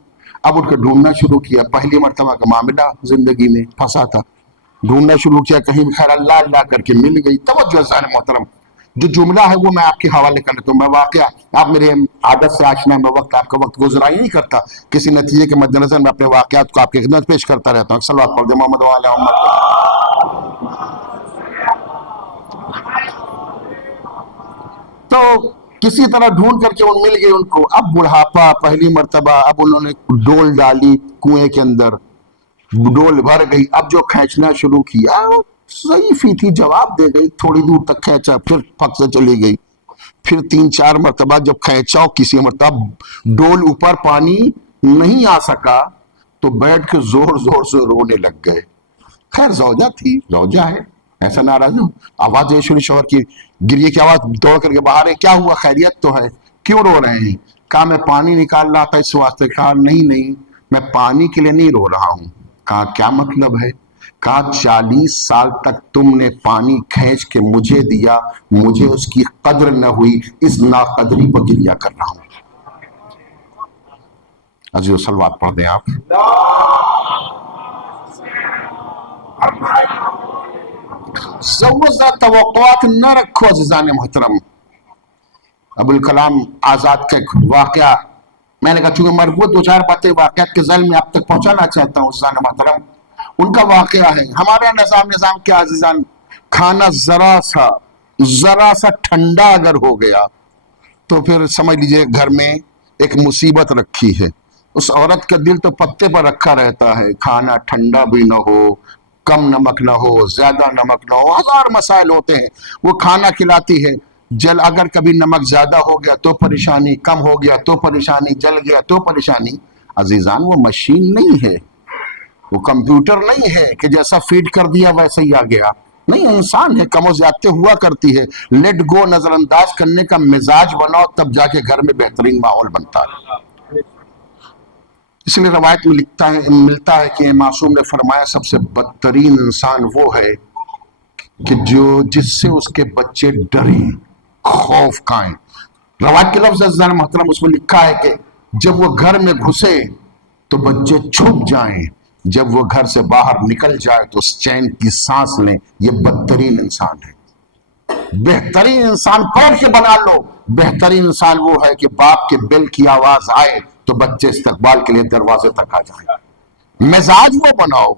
اب اٹھ کے ڈھونڈنا شروع کیا. پہلی مرتبہ کا معاملہ زندگی میں پھنسا تھا، ڈھونڈنا شروع کیا، کہیں بھی خیر اللہ اللہ کر کے مل گئی. توجہ عزیزان محترم، جو جملہ ہے وہ میں آپ کے حوالے کر لیتا ہوں. میں واقعہ آپ میرے عادت سے آشنا ہے، میں آپ کا وقت گزرائی نہیں کرتا، کسی نتیجے کے مد نظر میں اپنے واقعات کو آپ کی خدمت پیش کرتا رہتا ہوں. صلوات پڑھ دیں محمد و آل محمد. تو کسی طرح ڈھونڈ کر کے وہ مل گئی ان کو. اب بڑھاپا پہلی مرتبہ, اب انہوں نے ڈول ڈالی کنویں کے اندر, ڈول بھر گئی. اب جو کھینچنا شروع کیا ضعیف ہی تھی, جواب دے گئی, تھوڑی دور تک کھینچا پھر پھک سے چلی گئی. پھر 3-4 مرتبہ جب کھینچا, کسی مرتبہ ڈول اوپر پانی نہیں آ سکا تو بیٹھ کے زور زور سے رونے لگ گئے. خیر زوجہ تھی, زوجہ ہے, ایسا ناراض ہو. آواز یہ سنی شوہر کی, گریے کی آواز, دوڑ کر کے باہر ہے, کیا ہوا, خیریت تو ہے, کیوں رو رہے ہیں؟ کہا میں پانی نکال رہا تھا اس واسطے. کہا نہیں میں پانی کے لیے نہیں رو رہا ہوں. کہا کیا مطلب ہے؟ کہا 40 سال تک تم نے پانی کھینچ کے مجھے دیا, مجھے اس کی قدر نہ ہوئی, اس ناقدری پر گریہ کر رہا ہوں. عزیز صلوات پڑھ دیں آپ. زیادہ توقعات نہ رکھو عزیزان محترم. ابوالکلام آزاد کا ایک واقعہ, میں نے کہا چونکہ مربوط 2-4 باتیں واقعات کے ذیل میں آپ تک پہنچانا چاہتا ہوں عزیزان محترم. ان کا واقعہ ہے. ہمارا نظام کیا عزیزان, کھانا ذرا سا ٹھنڈا اگر ہو گیا تو پھر سمجھ لیجئے گھر میں ایک مصیبت رکھی ہے. اس عورت کا دل تو پتے پر رکھا رہتا ہے, کھانا ٹھنڈا بھی نہ ہو, کم نمک نہ ہو, زیادہ نمک نہ ہو, 1000 مسائل ہوتے ہیں. وہ کھانا کھلاتی ہے, اگر کبھی نمک زیادہ ہو گیا تو پریشانی, کم ہو گیا تو پریشانی, جل گیا تو پریشانی. عزیزان وہ مشین نہیں ہے, وہ کمپیوٹر نہیں ہے کہ جیسا فیڈ کر دیا ویسے ہی آ گیا. نہیں, انسان ہے, کم و زیادتی ہوا کرتی ہے. لیٹ گو, نظر انداز کرنے کا مزاج بناؤ, تب جا کے گھر میں بہترین ماحول بنتا ہے. اس لیے روایت میں ملتا ہے کہ معصوم نے فرمایا سب سے بدترین انسان وہ ہے کہ جس سے اس کے بچے ڈریں, خوف کھائیں. روایت کے لفظ عزیزان محترم اس میں لکھا ہے کہ جب وہ گھر میں گھسے تو بچے چھپ جائیں, جب وہ گھر سے باہر نکل جائے تو چین کی سانس لیں. یہ بدترین انسان ہے. بہترین انسان پڑھ کے بنا لو. بہترین انسان وہ ہے کہ باپ کے بیل کی آواز آئے تو بچے استقبال کے لیے دروازے تک آ جائیں. مزاج وہ بناؤ.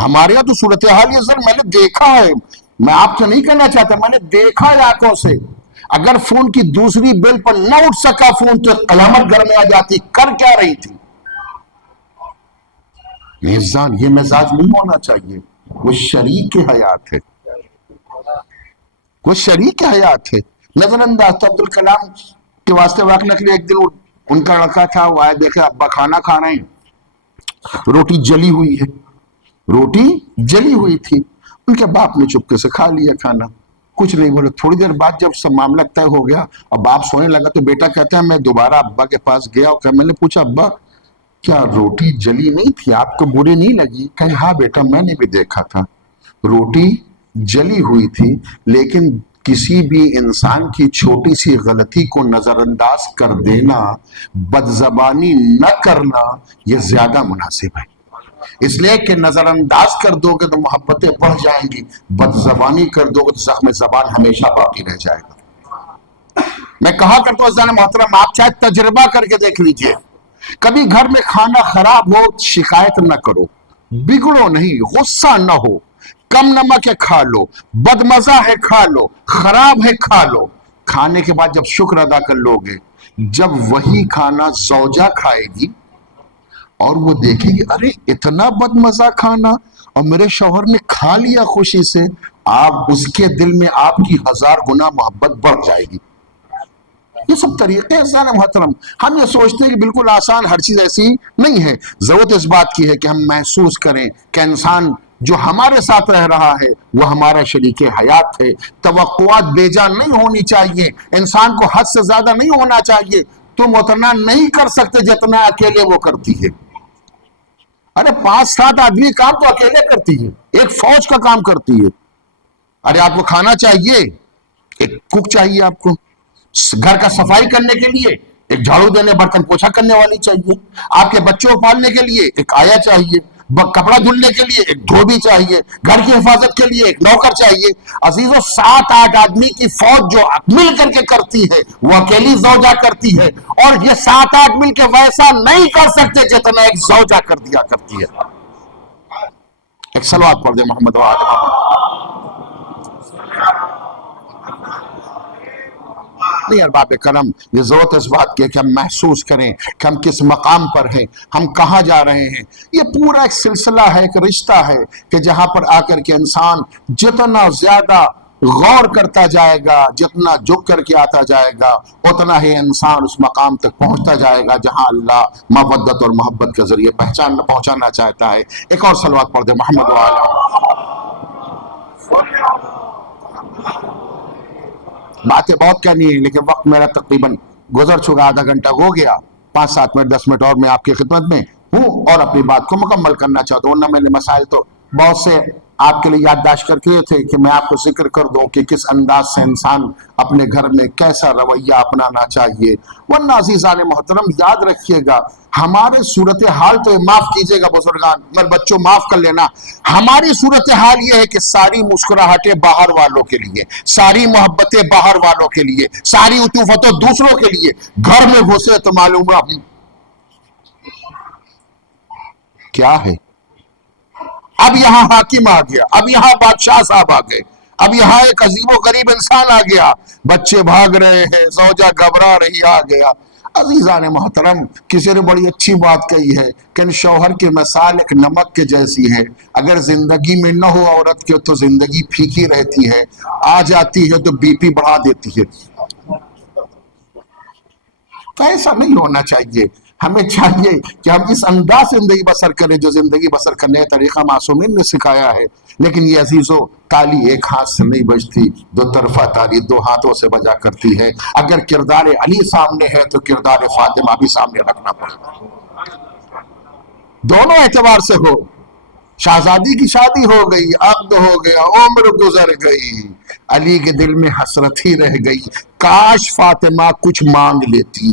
ہمارے یہاں تو صورتحال یہ سر میں نے دیکھا ہے, میں آپ سے نہیں کہنا چاہتا, میں نے دیکھا ہے آنکھوں سے. اگر فون کی دوسری بیل پر نہ اٹھ سکا فون تو علامت گھر میں آ جاتی, کر کیا رہی تھی. یہ مزاج نہیں ہونا چاہیے. وہ شریک حیات ہے, وہ شریک حیات ہے. نظر انداز. تو عبدالکلام کے واسطے واقعہ کے لیے ایک دن ان کا لڑکا تھا, وہ آئے, دیکھے ابا کھانا کھا رہے ہیں, روٹی جلی ہوئی ہے, روٹی جلی ہوئی تھی. ان کے باپ نے چپکے سے کھا لیا کھانا, کچھ نہیں بولے. تھوڑی دیر بعد جب سب معاملہ طے ہو گیا اور باپ سونے لگا تو بیٹا کہتا ہے میں دوبارہ ابا کے پاس گیا اور میں نے پوچھا ابا کیا روٹی جلی نہیں تھی, آپ کو بری نہیں لگی؟ کہے ہاں بیٹا میں نے بھی دیکھا تھا, روٹی جلی ہوئی تھی, لیکن کسی بھی انسان کی چھوٹی سی غلطی کو نظر انداز کر دینا, بدزبانی نہ کرنا, یہ زیادہ مناسب ہے. اس لیے کہ نظر انداز کر دو گے تو محبتیں بڑھ جائیں گی, بدزبانی کر دو گے تو زخم زبان ہمیشہ باقی رہ جائے گا. میں کہا کرتا ہوں عزیزان محترم, آپ چاہے تجربہ کر کے دیکھ لیجئے, کبھی گھر میں کھانا خراب ہو شکایت نہ کرو, بگڑو نہیں, غصہ نہ ہو, کم نمک ہے کھا لو, بدمزہ ہے کھا لو, خراب ہے کھا لو. کھانے کے بعد جب شکر ادا کر لو گے, جب وہی کھانا زوجہ کھائے گی اور وہ دیکھے گی ارے اتنا بدمزہ کھانا اور میرے شوہر نے کھا لیا خوشی سے, آپ اس کے دل میں آپ کی 1000 گنا محبت بڑھ جائے گی. یہ سب طریقے عزیزان محترم. ہم یہ سوچتے ہیں کہ بالکل آسان, ہر چیز ایسی نہیں ہے. ضرورت اس بات کی ہے کہ ہم محسوس کریں کہ انسان جو ہمارے ساتھ رہ رہا ہے وہ ہمارا شریک حیات ہے. توقعات بے جان نہیں ہونی چاہیے, انسان کو حد سے زیادہ نہیں ہونا چاہیے. تم اتنا نہیں کر سکتے جتنا اکیلے وہ کرتی ہے. ارے 5-7 آدمی کام تو اکیلے کرتی ہے, ایک فوج کا کام کرتی ہے. ارے آپ کو کھانا چاہیے, ایک کوک چاہیے, آپ کو گھر کا صفائی کرنے کے لیے ایک جھاڑو دینے برتن پوچھا کرنے والی چاہیے, آپ کے بچوں کو پالنے کے لیے ایک آیا چاہیے, کپڑا دھلنے کے لیے ایک دھوبی چاہیے, گھر کی حفاظت کے لیے ایک نوکر چاہیے. عزیزو 7-8 آدمی کی فوج جو مل کر کے کرتی ہے وہ اکیلی زوجہ کرتی ہے, اور یہ 7-8 مل کے ویسا نہیں کر سکتے جتنا ایک زوجہ کر دیا کرتی ہے. ایک صلوات پڑھ دے محمد و آل محمد. بات نہیں ارباب کرم، یہ ضرورت اس بات کی ہے کہ ہم محسوس کریں کہ ہم کس مقام پر ہیں، ہم کہاں جا رہے ہیں۔ یہ پورا ایک سلسلہ ہے، ایک رشتہ ہے کہ جہاں پر آ کر کے انسان جتنا زیادہ غور کرتا جائے گا، جتنا جھک کر کے آتا جائے گا، اتنا ہی انسان اس مقام تک پہنچتا جائے گا جہاں اللہ مودت اور محبت کے ذریعے پہنچانا چاہتا ہے۔ ایک اور صلوات پڑھ دے محمد وعلیہ۔ باتیں بہت کہنی ہیں لیکن وقت میرا تقریباً گزر چکا، آدھا گھنٹہ ہو گیا، 5-7 منٹ 10 منٹ اور میں آپ کی خدمت میں ہوں اور اپنی بات کو مکمل کرنا چاہتا ہوں، ورنہ میں نے مسائل تو بہت سے آپ کے لیے یادداشت کر کے تھے کہ میں آپ کو ذکر کر دوں کہ کس انداز سے انسان اپنے گھر میں کیسا رویہ اپنانا چاہیے۔ ورنہ عزیزان محترم یاد رکھیے گا، ہمارے صورتحال تو معاف کیجئے گا بزرگان، میرے بچوں معاف کر لینا، ہماری صورتحال یہ ہے کہ ساری مسکراہٹیں باہر والوں کے لیے، ساری محبتیں باہر والوں کے لیے، ساری عطوفتیں دوسروں کے لیے، گھر میں گھسے تو معلوم ہے کیا ہے۔ اب یہاں حاکم آ گیا، اب یہاں بادشاہ صاحب آ گئے، اب یہاں ایک عظیم و غریب انسان آ گیا، بچے بھاگ رہے ہیں، زوجہ گھبرا رہی آ گیا۔ عزیزان محترم کسی نے بڑی اچھی بات کہی ہے کہ ان شوہر کی مثال ایک نمک کے جیسی ہے، اگر زندگی میں نہ ہو عورت کے تو زندگی پھیکی رہتی ہے، آ جاتی ہے تو بی پی بڑھا دیتی ہے۔ تو ایسا نہیں ہونا چاہیے، ہمیں چاہیے کہ ہم اس انداز زندگی بسر کریں جو زندگی بسر کرنے کا طریقہ معصومین نے سکھایا ہے۔ لیکن یہ عزیزو، تالی ایک ہاتھ سے نہیں بجتی، دو طرفہ تالی 2 ہاتھوں سے بجا کرتی ہے۔ اگر کردار علی سامنے ہے تو کردار فاطمہ بھی سامنے رکھنا پڑے گا، دونوں اعتبار سے ہو۔ شہزادی کی شادی ہو گئی، عقد ہو گیا، عمر گزر گئی، علی کے دل میں حسرت ہی رہ گئی، کاش فاطمہ کچھ مانگ لیتی۔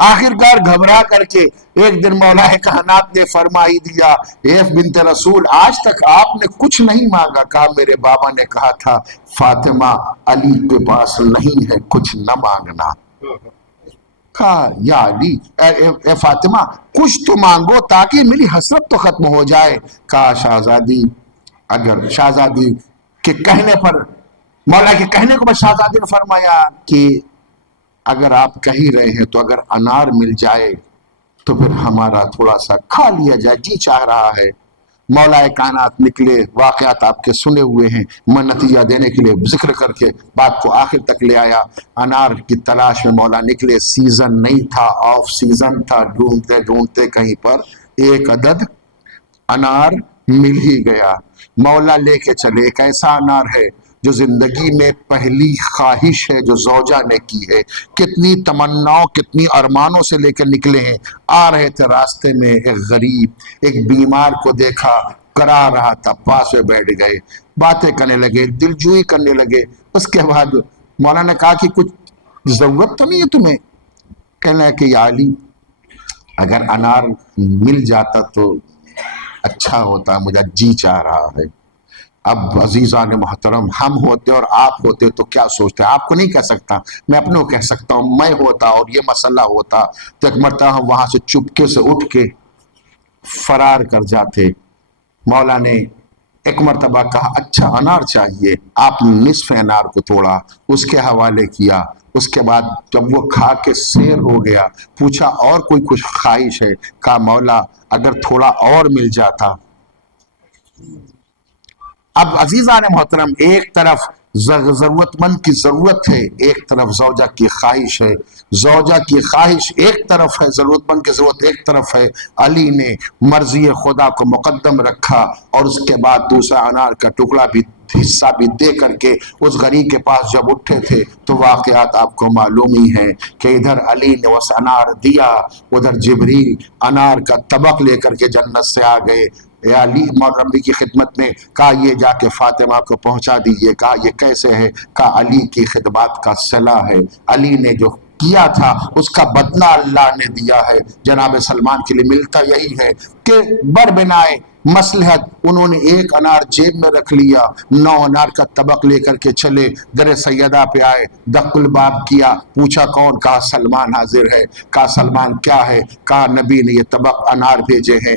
آخرکار گھبرا کر کے ایک دن مولا کائنات نے فرما ہی دیا، ایف بنت رسول آج تک آپ نے کچھ نہیں مانگا۔ کہا میرے بابا نے کہا تھا فاطمہ علی کے پاس نہیں ہے، کچھ نہ مانگنا۔ کہا یا علی اے فاطمہ کچھ تو مانگو تاکہ میری حسرت تو ختم ہو جائے۔ کہا شہزادی، اگر شہزادی کے کہنے پر، مولا کے کہنے کو بس شہزادی نے فرمایا کہ اگر آپ کہہ رہے ہیں تو اگر انار مل جائے تو پھر ہمارا تھوڑا سا کھا لیا جائے، جی چاہ رہا ہے۔ مولا کائنات نکلے، واقعات آپ کے سنے ہوئے ہیں، میں نتیجہ دینے کے لیے ذکر کر کے بات کو آخر تک لے آیا۔ انار کی تلاش میں مولا نکلے، سیزن نہیں تھا، آف سیزن تھا، ڈھونڈتے ڈھونڈتے کہیں پر ایک عدد انار مل ہی گیا۔ مولا لے کے چلے، ایک ایسا انار ہے جو زندگی میں پہلی خواہش ہے جو زوجہ نے کی ہے، کتنی تمناؤں کتنی ارمانوں سے لے کر نکلے ہیں۔ آ رہے تھے راستے میں ایک غریب ایک بیمار کو دیکھا، کرا رہا تھا، پاس میں بیٹھ گئے، باتیں کرنے لگے، دلجوئی کرنے لگے۔ اس کے بعد مولا نے کہا کہ کچھ ضرورت تو نہیں ہے تمہیں؟ کہنے لگے کہ یا علی اگر انار مل جاتا تو اچھا ہوتا، مجھے جی چاہ رہا ہے۔ اب عزیزان محترم ہم ہوتے اور آپ ہوتے تو کیا سوچتے؟ آپ کو نہیں کہہ سکتا، میں اپنے کو کہہ سکتا ہوں، میں ہوتا اور یہ مسئلہ ہوتا تو ایک مرتبہ ہم وہاں سے چپکے سے اٹھ کے فرار کر جاتے۔ مولا نے ایک مرتبہ کہا اچھا انار چاہیے، آپ نے نصف انار کو توڑا، اس کے حوالے کیا۔ اس کے بعد جب وہ کھا کے سیر ہو گیا، پوچھا اور کوئی کچھ خواہش ہے؟ کہا مولا اگر تھوڑا اور مل جاتا۔ اب عزیزان محترم ایک طرف ضرورت مند کی ضرورت ہے، ایک طرف زوجہ کی خواہش ہے، زوجہ کی خواہش ایک طرف ہے، ضرورت مند کی ضرورت ایک طرف ہے۔ علی نے مرضی خدا کو مقدم رکھا اور اس کے بعد دوسرا انار کا ٹکڑا بھی حصہ بھی دے کر کے اس غریب کے پاس جب اٹھے تھے تو واقعات آپ کو معلوم ہی ہیں کہ ادھر علی نے اس انار دیا، ادھر جبریل انار کا طبق لے کر کے جنت سے آ گئے۔ علی ربی کی خدمت میں کہا یہ جا کے فاطمہ کو پہنچا دیجئے۔ کہا یہ کیسے ہے؟ کہا علی کی خدمات کا صلہ ہے، علی نے جو کیا تھا اس کا بدلہ اللہ نے دیا ہے۔ جناب سلمان کے لیے ملتا یہی ہے کہ بربنائے مصلحت انہوں نے ایک انار جیب میں رکھ لیا، 9 انار کا طبق لے کر کے چلے، در سیدہ پہ آئے، دق الباب کیا، پوچھا کون؟ کہا سلمان حاضر ہے۔ کہا سلمان کیا ہے؟ کہا نبی نے یہ طبق انار بھیجے ہیں،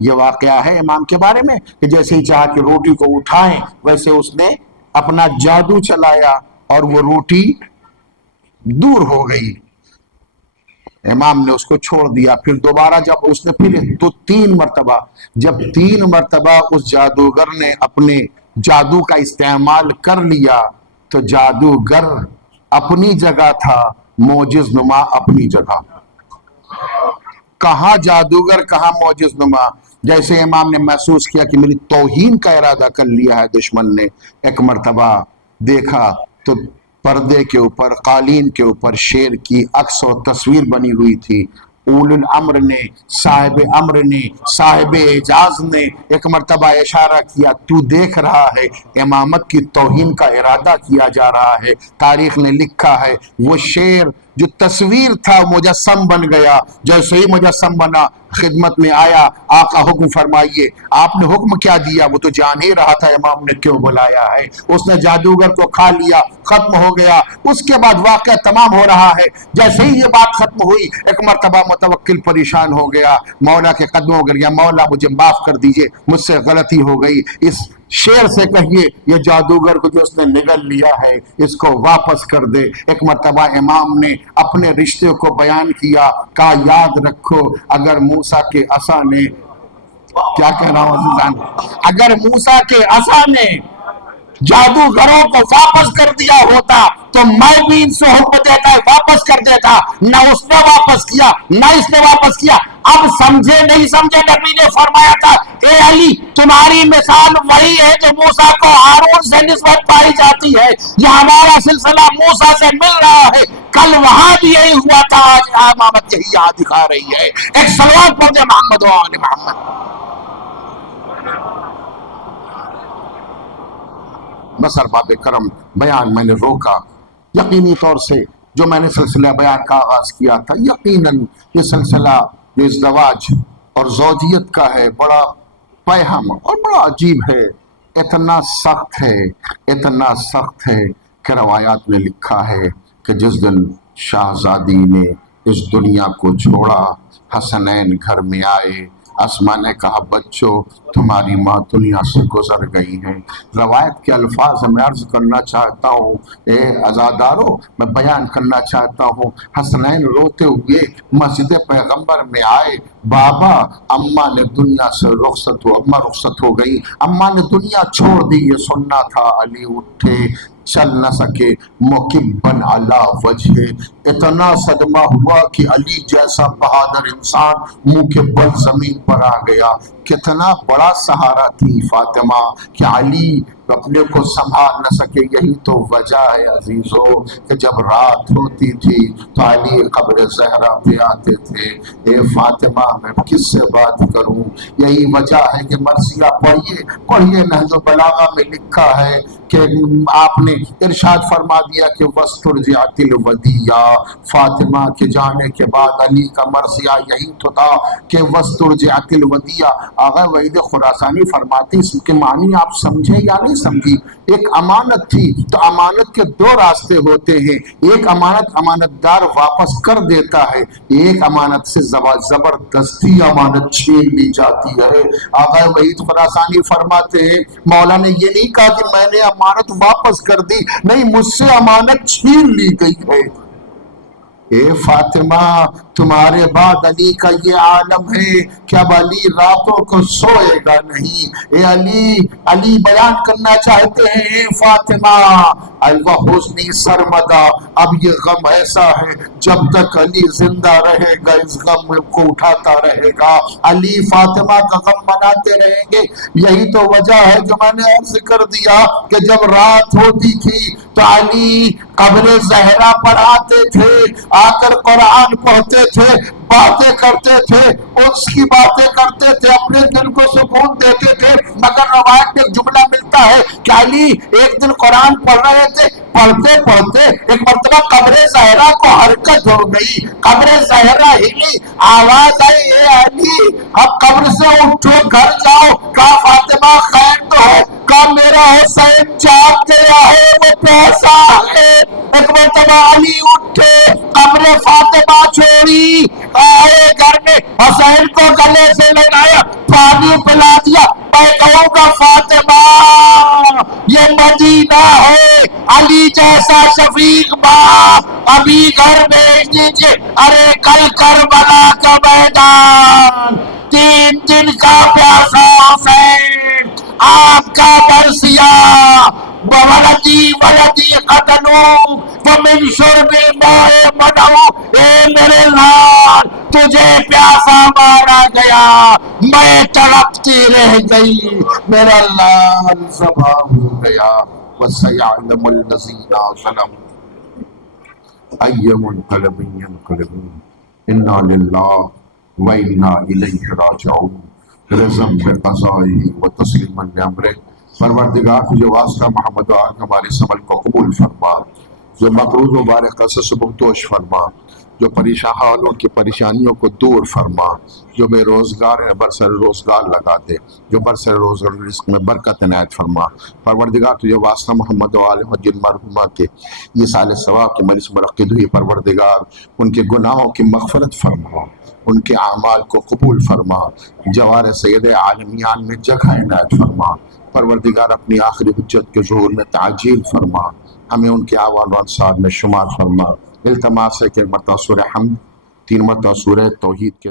یہ واقعہ ہے امام کے بارے میں کہ جیسے ہی چاہا کہ روٹی کو اٹھائیں ویسے اس نے اپنا جادو چلایا اور وہ روٹی دور ہو گئی، امام نے اس کو چھوڑ دیا۔ پھر دوبارہ جب اس نے پھر تو 3 مرتبہ، جب 3 مرتبہ اس جادوگر نے اپنے جادو کا استعمال کر لیا تو جادوگر اپنی جگہ تھا، معجز نما اپنی جگہ۔ کہاں جادوگر کہاں معجز نما؟ جیسے امام نے محسوس کیا کہ میری توہین کا ارادہ کر لیا ہے دشمن نے، ایک مرتبہ دیکھا تو پردے کے اوپر، قالین کے اوپر شیر کی عکس و تصویر بنی ہوئی تھی۔ اول الامر نے، صاحب امر نے، صاحب اعجاز نے ایک مرتبہ اشارہ کیا، تو دیکھ رہا ہے امامت کی توہین کا ارادہ کیا جا رہا ہے۔ تاریخ نے لکھا ہے وہ شیر جو تصویر تھا مجسم بن گیا، جیسے ہی مجسم بنا خدمت میں آیا، آقا حکم فرمائیے۔ آپ نے حکم کیا دیا؟ وہ تو جان ہی رہا تھا امام نے کیوں بلایا ہے۔ اس نے جادوگر کو کھا لیا، ختم ہو گیا۔ اس کے بعد واقعہ تمام ہو رہا ہے۔ جیسے ہی یہ بات ختم ہوئی ایک مرتبہ متوکل پریشان ہو گیا، مولا کے قدموں گر گیا، مولا مجھے معاف کر دیجئے، مجھ سے غلطی ہو گئی، اس شیر سے کہیے یہ جادوگر کو جو اس نے نگل لیا ہے اس کو واپس کر دے۔ ایک مرتبہ امام نے اپنے رشتے کو بیان کیا، کہا یاد رکھو اگر موسیٰ کے عصا نے، کیا کہہ رہا ہوں عزیزان، اگر موسیٰ کے عصا نے جادوگروں کو واپس کر دیا ہوتا تو میں بھی ان سے حکم دیتا واپس کر دیتا، نہ اس نے واپس کیا نہ اس نے واپس کیا۔ اب سمجھے نہیں سمجھے، نبی نے فرمایا تھا اے علی تمہاری مثال وہی ہے جو موسیٰ کو ہارون سے نسبت پائی جاتی ہے، یہ ہمارا سلسلہ موسیٰ سے مل رہا ہے، کل وہاں بھی یہی ہوا تھا، آج امامت یہی یہاں دکھا رہی ہے۔ ایک صلوات پڑھ دے محمد و آل محمد۔ بس ارباب کرم بیان میں نے روکا، یقینی طور سے جو میں نے سلسلہ بیان کا آغاز کیا تھا، یقیناً یہ سلسلہ جو ازدواج اور زوجیت کا ہے بڑا پیہم اور بڑا عجیب ہے، اتنا سخت ہے، اتنا سخت ہے کہ روایات نے لکھا ہے کہ جس دن شاہزادی نے اس دنیا کو چھوڑا حسنین گھر میں آئے، اسما نے کہا بچوں تمہاری ماں دنیا سے گزر گئی ہے۔ روایت کے الفاظ میں عرض کرنا چاہتا ہوں، اے عزادارو میں بیان کرنا چاہتا ہوں، حسنین روتے ہوئے مسجد پیغمبر میں آئے، بابا اماں نے دنیا سے رخصت ہو، اماں رخصت ہو گئی، اماں نے دنیا چھوڑ دی، یہ سننا تھا۔ علی اٹھے چل نہ سکے، مکبن علی وجہ، اتنا صدمہ ہوا کہ علی جیسا بہادر انسان منہ کے بل زمین پر آ گیا۔ کتنا بڑا سہارا تھی فاطمہ کہ علی اپنے کو سنبھال نہ سکے۔ یہی تو وجہ ہے عزیزو کہ جب رات ہوتی تھی تو علی قبر زہرا پہ آتے تھے، اے فاطمہ میں کس سے بات کروں؟ یہی وجہ ہے کہ مرثیہ پڑھیے نہج البلاغہ میں لکھا ہے کہ آپ نے ارشاد فرما دیا کہ وَاسْتُرْجِعَتِ الْوَدِيَّةُ، فاطمہ کے جانے کے بعد علی کا مرثیہ یہی تو تھا کہ وَاسْتُرْجِعَتِ الْوَدِيَّةُ۔ آغا وحید خراسانی فرماتے ہیں اس کے معنی آپ سمجھے یا نہیں سمجھی؟ ایک امانت تھی تو امانت کے 2 راستے ہوتے ہیں، ایک امانت امانت دار واپس کر دیتا ہے، ایک امانت سے زبردستی امانت چھین لی جاتی ہے۔ آغا وحید خراسانی فرماتے ہیں مولا نے یہ نہیں کہا کہ میں نے امانت واپس کر دی، نہیں مجھ سے امانت چھین لی گئی ہے۔ اے فاطمہ تمہارے بعد علی کا یہ عالم ہے کہ اب علی راتوں کو سوئے گا نہیں۔ اے علی بیان کرنا چاہتے ہیں اے فاطمہ الوحزنی سرمدہ، اب یہ غم ایسا ہے جب تک علی زندہ رہے گا اس غم کو اٹھاتا رہے گا، علی فاطمہ کا غم مناتے رہیں گے۔ یہی تو وجہ ہے جو میں نے عرض کر دیا کہ جب رات ہوتی تھی تو علی قبر زہرا پر آتے تھے، آ کر قرآن پڑھتے تھے، باتیں کرتے تھے، اس کی باتیں کرتے تھے، اپنے دل کو سکون دیتے تھے۔ مگر روایت میں ایک جملہ ملتا ہے کہ علی ایک دن قرآن پڑھ رہے تھے، پڑھتے پڑھتے ایک مرتبہ قبر زہرا کو حرکت ہو گئی، قبر زہرا ہلی، آواز آئی اے علی اب قبر سے اٹھو گھر جاؤ۔ کہا فاطمہ خیر تو ہے؟ کہا میرا حسین جاگ گیا ہے، وہ پیسا ہے۔ ایک مرتبہ علی اٹھے، قبر فاطمہ چھوڑی، آئے گھر میں حسین کو گلے سے لگایا، پانی پلا دیا، میں کہوں گا فاطمہ یہ مدینہ ہے، علی جیسا شفیق باپ ابھی گھر بھیج دیجیے۔ ارے کل کربلا کا میدان، 3 دن کا پیاسا حسین، آپ کا برسیا ولدی ولدی قتلو ومن شرب مائے منعو، اے میرے لال تجھے پیاسا مارا گیا، میں تڑپتی رہ گئی، میرا لال ذبح ہو گیا۔ وَسَيَعْلَمُ الَّذِينَ ظَلَمُوا أَيَّ مُنقَلَبٍ يَنقَلِبُونَ إِنَّا لِلَّهِ وَإِنَّا إِلَيْهِ رَاجِعُونَ رضا بقضائه وتسلیما لامره۔ پروردگار تجھے واسطہ محمد و آل ہمارے اس عمل کو قبول فرما، جو مقروض مبارک سے سبکدوش فرما، جو پریشان حالوں کی پریشانیوں کو دور فرما، جو بے روزگار ہے برسر روزگار لگا دے، جو برسر روزگار رزق میں برکت عنایت فرما۔ پروردگار تجھے واسطہ محمد و آل جن مرحومہ کے یہ سال ثواب کی مجلس منعقد ہوئی، پروردگار ان کے گناہوں کی مغفرت فرما، ان کے اعمال کو قبول فرما، جوار سید عالمیان میں جگہ عنایت فرما۔ پروردگار اپنی آخری حجت کے ظہور میں تعجیل فرما، ہمیں ان کے آوان و انصار میں شمار فرما۔ التماس ہے کہ مرتبہ سورہ حمد، 3 مرتبہ سورہ توحید کے